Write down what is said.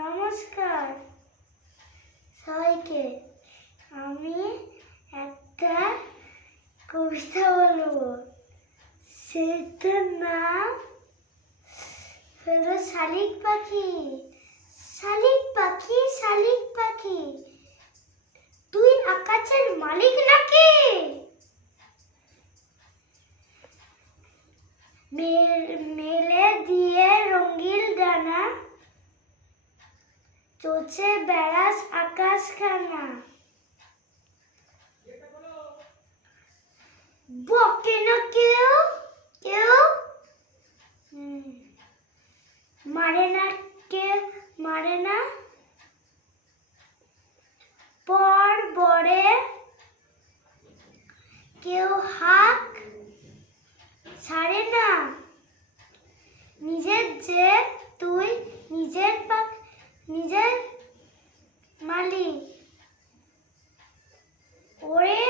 নমস্কার সবাইকে। আমি একটা কবিতা বলবো। সেটার নাম হলো শালিক পাখি। শালিক পাখি, শালিক পাখি, তুই আকাশের মালিক নাকি? মেলে দিয়ে রঙিন ডানা, চোচে বেড়াস আকাশখানা। বকে না কেউ, কেউ মারে না, কেউ মারে না, পর বরে কেউ হাক ছাড়ে না। নিজের যে তুই নিজের নিজের মালিক, ওরে